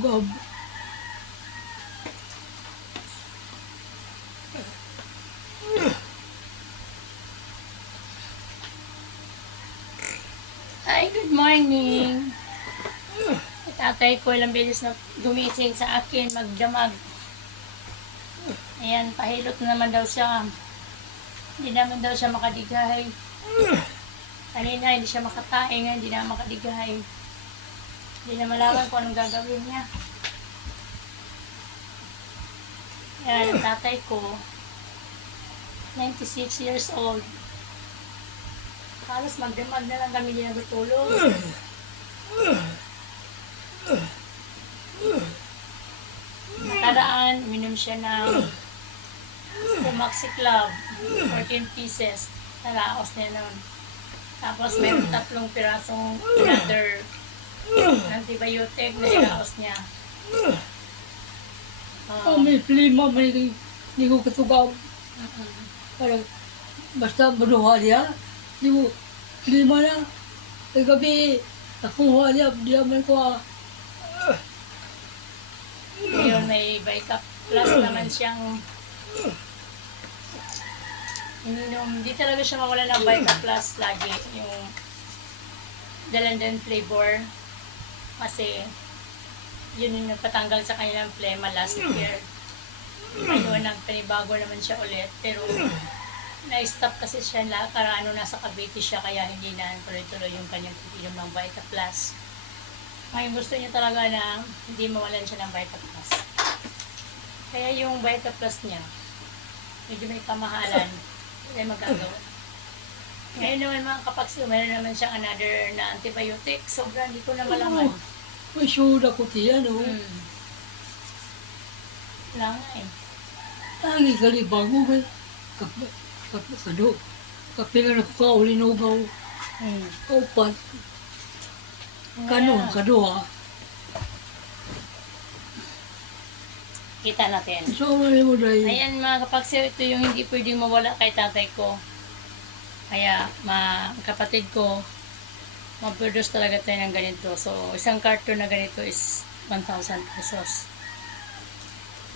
tugab. Hi, good morning. Tatay ko ilang beses na gumising sa akin, magdamag. Ayan, pahilot na naman daw siya. Hindi naman daw siya makadigay. Kanina hindi siya makatae, ngayon hindi na makadigay. Hindi na malaman kung anong gagawin niya. Ayan, ang tatay ko, 96 years old. Halos magdamag na lang kami, hindi nagutulog. Nakaraan, uminom siya ng Pumaxi Club, 14 pieces. Naraos niya nun. Tapos meron 3 pirasong another antibiotic na iraos niya. May plima, may hindi ko katugab. Parang basta manuha niya. Hindi mo, plima na. Ay gabi, nakuha niya, di naman ko Ngayon may Vita Plus naman siyang ininom. Hindi talaga siya mawala ng Vita Plus lagi. Yung dalandan flavor. Kasi yun yung nagpatanggal sa kanilang plema last year. Ngayon, nagpanibago naman siya ulit. Pero na-stop kasi siya karano nasa Cavite siya kaya hindi na tuloy-tuloy yung kanyang pag-inom ng Vita Plus. Ngayon gusto niya talaga na hindi mawalan siya ng Vita Plus. Kaya yung Vita Plus niya, medyo may kamahalan. Hindi magagawa. Ngayon naman mga kapagsiw, meron naman siyang another na antibiotic. Sobrang hindi ko na malaman. may suda ko tiyan, no? Wala nga eh. Tangi kalibang mo, may kado. Kapila na ko kaulinugaw. Kaupat. Kanon, kado ha. Kita natin. So, mali mo dahil. Ayan mga kapagsiw, ito yung hindi pwedeng mawala kay tatay ko. Kaya, kapatid ko, mag-produce talaga tayo ng ganito. So, isang carton na ganito is 1,000 pesos.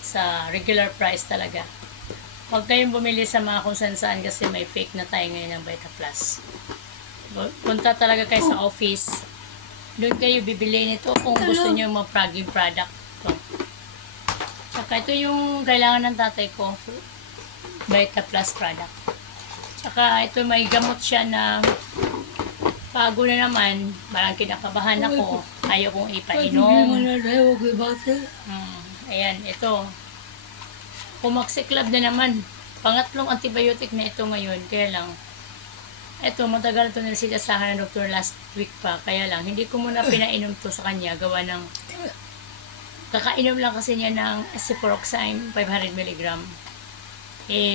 Sa regular price talaga. Huwag kayong bumili sa mga kung saan kasi may fake na tayo ngayon ng Vita Plus. Punta talaga kayo sa office. Doon kayo bibili nito kung gusto nyo mag-fragile product. Tsaka ito yung kailangan ng tatay ko. Vita Plus product. Tsaka ito may gamot siya na bago na naman, parang kinakabahan ako. Ayaw kong ipainom. Ayan, ito. Pumaxi Club na naman. Pangatlong antibiotic na ito ngayon. Kaya lang, ito, matagal ito nilasilasahan ng doktor last week pa. Kaya lang, hindi ko muna pinainom to sa kanya. Gawa ng, kakainom lang kasi niya ng ciprofloxacin 500 mg.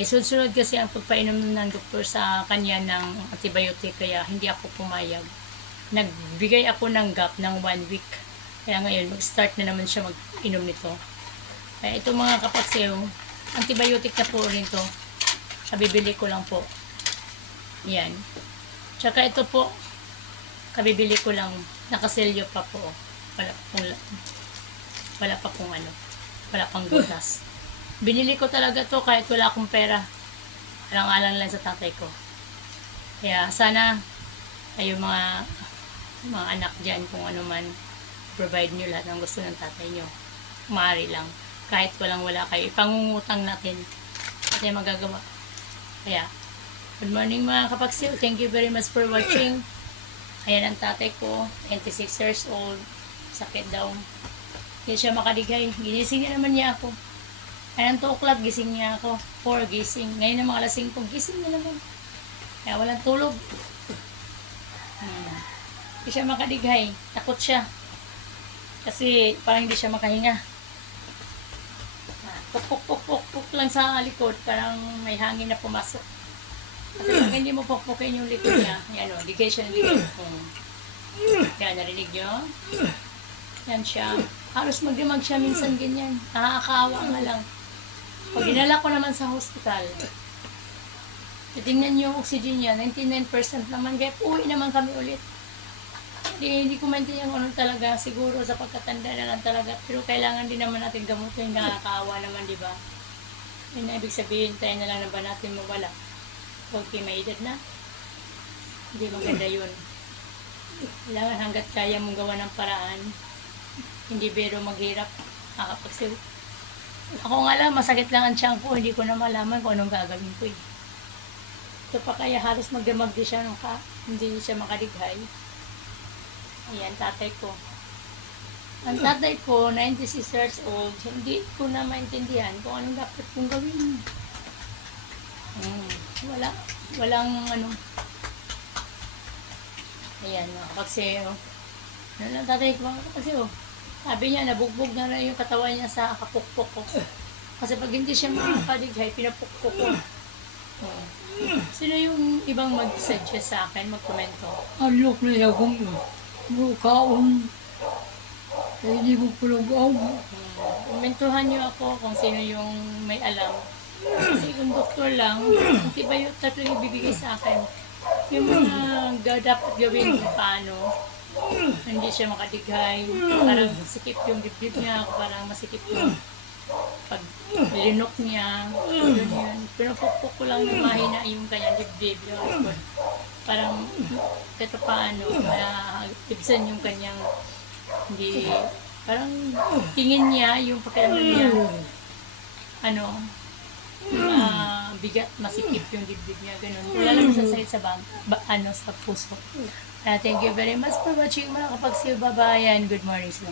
Sunod-sunod kasi ang pagpainom ng doktor sa kanya ng antibiotic, kaya hindi ako pumayag. Nagbigay ako ng gap ng 1 week. Kaya ngayon, mag-start na naman siya mag-inom nito. Kaya ito mga kapagsiw, antibiotic na po rin to. Kabibili ko lang po. Yan. Tsaka ito po, kabibili ko lang, nakaselyo pa po. Wala pang butas. Binili ko talaga to kahit wala akong pera. Alang-alang lang sa tatay ko. Kaya sana ay yung mga anak dyan, kung ano man, provide nyo lahat ng gusto ng tatay nyo. Maaari lang. Kahit walang-wala kayo, ipangungutang natin. At yung magagawa. Kaya, good morning mga kapagsiw. Thank you very much for watching. Ayan ang tatay ko, 26 years old. Sakit daw. Hindi siya makadigay. Ginising niya naman niya ako. Ayan, 2 o'clock, gising niya ako. 4, gising. Ngayon na mga alas 5, gising na naman. Kaya walang tulog. Hindi siya makadigay. Takot siya. Kasi parang hindi siya makahinga. Puk lang sa likod. Parang may hangin na pumasok. Kasi pag hindi mo pukpukin yung likod niya, yan o, digay siya ng digay. Yan, narinig nyo? Yan siya. Halos magdimag siya minsan ganyan. Nakakaawa nga lang. Pag dinala ko naman sa hospital, titingnan niyo yung oxygen niya, 99% naman. Kaya uwi naman kami ulit. Hindi ko maintindihan kung ano talaga, siguro sa pagkatanda na lang talaga, pero kailangan din naman natin gamutin, nakakaawa naman, di ba? Yun na ibig sabihin, tayo na lang na ba natin mawala? Huwag may edad na. Hindi maganda yun. Kailangan hanggat kaya mong gawa ng paraan, hindi biro maghirap, makakapagsil. Ako nga lang, masakit lang ang tiyan ko, hindi ko na malaman kung anong gagawin ko eh. Ito pa kaya halos magdamag din siya nung hindi siya makadighay. Ayan, tatay ko. Ang tatay ko, 96 years old, hindi ko na maintindihan kung anong dapat kong gawin. Walang ano. Ayan, nakapagsayo. Ano lang tatay ko, nakapagsayo. Sabi niya, nabugbog na rin yung katawan niya sa kapukpok ko. Kasi pag hindi siya makakadighay, pinapukpok ko. Sino yung ibang mag-suggest sa akin, magkomento? Alok na yakong kaon. Hindi mo pulugaw. Komentuhan niyo ako kung sino yung may alam. Kasi kung doktor lang, hindi ba yung tatlo yung bibigay sa akin? Yung mga dapat gawin kung paano, hindi siya makadighay, parang sikip yung dibdib niya, parang masikip yung pag linok niya, yun. Pinapukpok ko lang ng mahina yung kanyang dibdib, yung parang kahit paano, ibsan yung kanyang, hindi, parang tingin niya, yung pakiramdam niya, bigat, masikip yung dibdib niya, ganun. Wala lang siya sakit sa sa puso. Thank you very much for watching mga kapagsibabayan. Good morning sila.